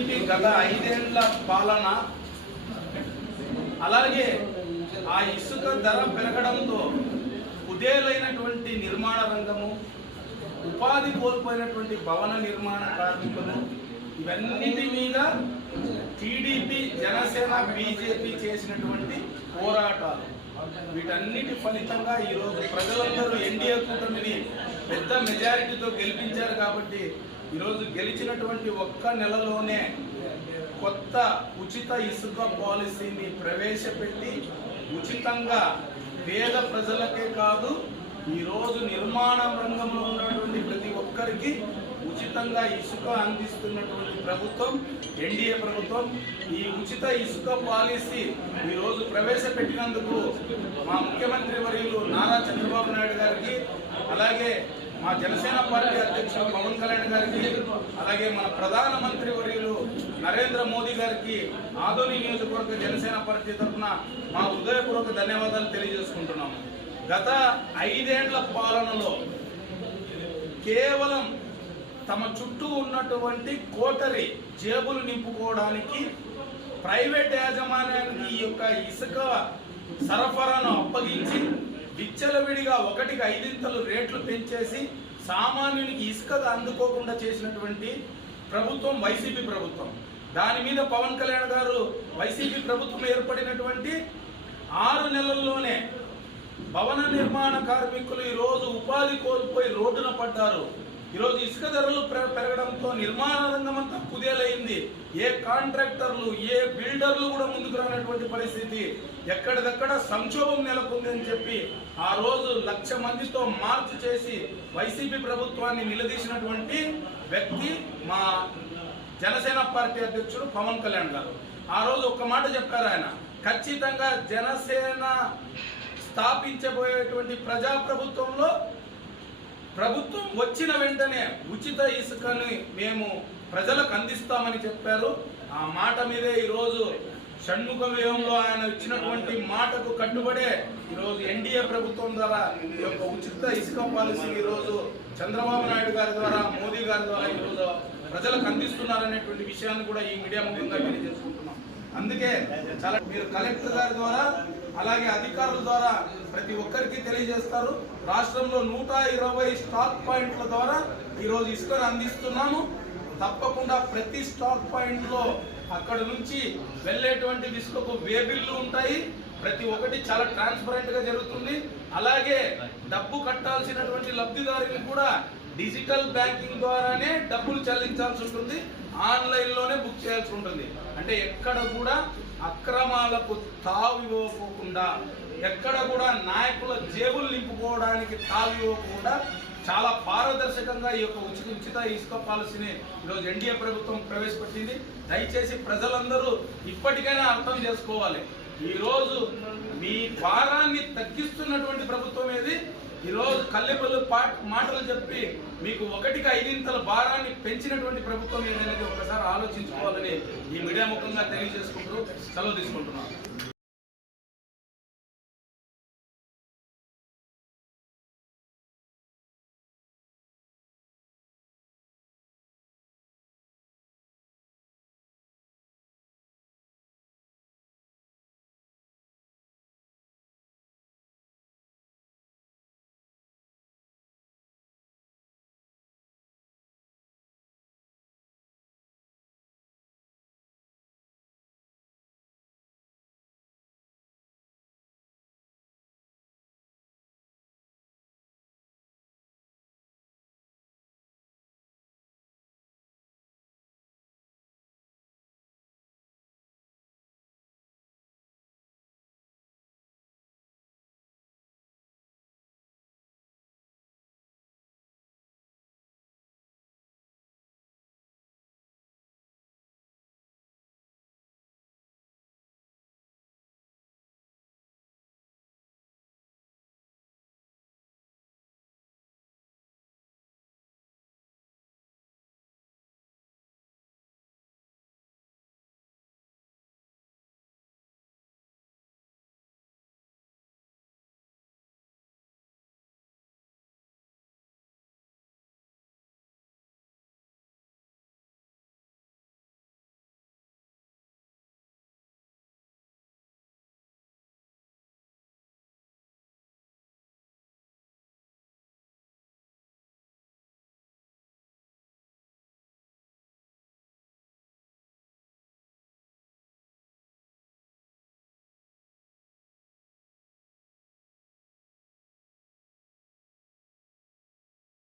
TDP గత ఐదేళ్ల పాలన అలాగే ఆ ఇసుక ధర పెరగడంతో కుదేలైనటువంటి నిర్మాణ రంగము ఉపాధి కోల్పోయినటువంటి భవన నిర్మాణ కార్మికులు ఇవన్నిటి మీద టీడీపీ జనసేన బీజేపీ చేసినటువంటి పోరాటాలు వీటన్నిటి ఫలితంగా ఈరోజు ప్రజలందరూ ఎన్డీఏ కూటమిని పెద్ద మెజారిటీతో గెలిపించారు కాబట్టి ఈరోజు గెలిచినటువంటి ఒక్క నెలలోనే కొత్త ఉచిత ఇసుక పాలసీని ప్రవేశపెట్టి ఉచితంగా పేద ప్రజలకే కాదు ఈరోజు నిర్మాణ రంగంలో ఉన్నటువంటి ప్రతి ఒక్కరికి ఉచితంగా ఇసుక అందిస్తున్నటువంటి ప్రభుత్వం ఎన్డీఏ ప్రభుత్వం ఈ ఉచిత ఇసుక పాలసీ ఈరోజు ప్రవేశపెట్టినందుకు మా ముఖ్యమంత్రి వర్యులు నారా చంద్రబాబు నాయుడు గారికి అలాగే మా జనసేన పార్టీ అధ్యక్షులు పవన్ కళ్యాణ్ గారికి అలాగే మన ప్రధానమంత్రి వర్యులు నరేంద్ర మోదీ గారికి ఆధునిక నియోజకవర్గ జనసేన పార్టీ తరఫున మా హృదయపూర్వక ధన్యవాదాలు తెలియజేసుకుంటున్నాము గత ఐదేండ్ల పాలనలో కేవలం తమ చుట్టూ ఉన్నటువంటి కోటరి జేబులు నింపుకోవడానికి ప్రైవేట్ యాజమాన్యానికి ఈ యొక్క ఇసుక సరఫరాను అప్పగించి విడిగా ఒకటికి ఐదింతలు రేట్లు పెంచేసి సామాన్యునికి ఇసుక అందుకోకుండా చేసినటువంటి ప్రభుత్వం వైసీపీ ప్రభుత్వం దాని మీద పవన్ కళ్యాణ్ గారు వైసీపీ ప్రభుత్వం ఏర్పడినటువంటి ఆరు నెలల్లోనే భవన నిర్మాణ కార్మికులు ఈరోజు ఉపాధి కోల్పోయి రోడ్డున పడ్డారు ఈరోజు ఇసుక ధరలు పెరగడంతో నిర్మాణ రంగం అంతా కుదేలైంది ఏ కాంట్రాక్టర్లు ఏ బిల్డర్లు కూడా ముందుకు రానటువంటి పరిస్థితి ఎక్కడిదక్కడ సంక్షోభం నెలకొందని చెప్పి ఆ రోజు లక్ష మందితో మార్చ్ చేసి వైసీపీ ప్రభుత్వాన్ని నిలదీసినటువంటి వ్యక్తి మా జనసేన పార్టీ అధ్యక్షుడు పవన్ కళ్యాణ్ గారు ఆ రోజు ఒక్క మాట చెప్పారు ఆయన ఖచ్చితంగా జనసేన స్థాపించబోయేటువంటి ప్రజాప్రభుత్వంలో ప్రభుత్వం వచ్చిన వెంటనే ఉచిత ఇసుకని మేము ప్రజలకు అందిస్తామని చెప్పారు ఆ మాట మీదే ఈరోజు షణ్ముఖ వ్యయంలో ఆయన ఇచ్చినటువంటి మాటకు కట్టుబడే ఈరోజు ఎన్డీఏ ప్రభుత్వం ద్వారా ఈ యొక్క ఉచిత ఇసుక పాలసీ ఈరోజు చంద్రబాబు నాయుడు గారి ద్వారా మోదీ గారి ద్వారా ఈరోజు ప్రజలకు అందిస్తున్నారనేటువంటి విషయాన్ని కూడా ఈ మీడియా ముఖ్యంగా తెలియజేసుకుంటున్నాం అందుకే చాలా మీరు కలెక్టర్ గారి ద్వారా అలాగే అధికారుల ద్వారా ప్రతి ఒక్కరికి తెలియజేస్తారు రాష్ట్రంలో నూట ఇరవై స్టాక్ పాయింట్ల ద్వారా ఈరోజు ఇసుకను అందిస్తున్నాము తప్పకుండా ప్రతి స్టాక్ పాయింట్లో అక్కడ నుంచి వెళ్ళేటువంటి ఇసుకకు వేబిల్లు ఉంటాయి ప్రతి ఒక్కటి చాలా ట్రాన్స్పరెంట్ గా జరుగుతుంది అలాగే డబ్బు కట్టాల్సినటువంటి లబ్ధిదారుని కూడా డిజిటల్ బ్యాంకింగ్ ద్వారానే డబ్బులు చెల్లించాల్సి ఉంటుంది ఆన్లైన్లోనే బుక్ చేయాల్సి ఉంటుంది అంటే ఎక్కడ కూడా అక్రమాలకు తావివ్వకుండా ఎక్కడ కూడా నాయకుల జేబులు నింపుకోవడానికి తావివ్వకుండా చాలా పారదర్శకంగా ఈ యొక్క ఉచిత ఉచిత ఇసుక పాలసీని ఈరోజు ఎన్డీఏ ప్రభుత్వం ప్రవేశపెట్టింది దయచేసి ప్రజలందరూ ఇప్పటికైనా అర్థం చేసుకోవాలి ఈరోజు మీ భారాన్ని తగ్గిస్తున్నటువంటి ప్రభుత్వం ఏది ఈరోజు కల్లెపల్లు మాటలు చెప్పి మీకు ఒకటికి ఐదింతల భారాన్ని పెంచినటువంటి ప్రభుత్వం ఏదైనా ఒకసారి ఆలోచించుకోవాలని ఈ మీడియా ముఖంగా తెలియజేసుకుంటూ సెలవు తీసుకుంటున్నాను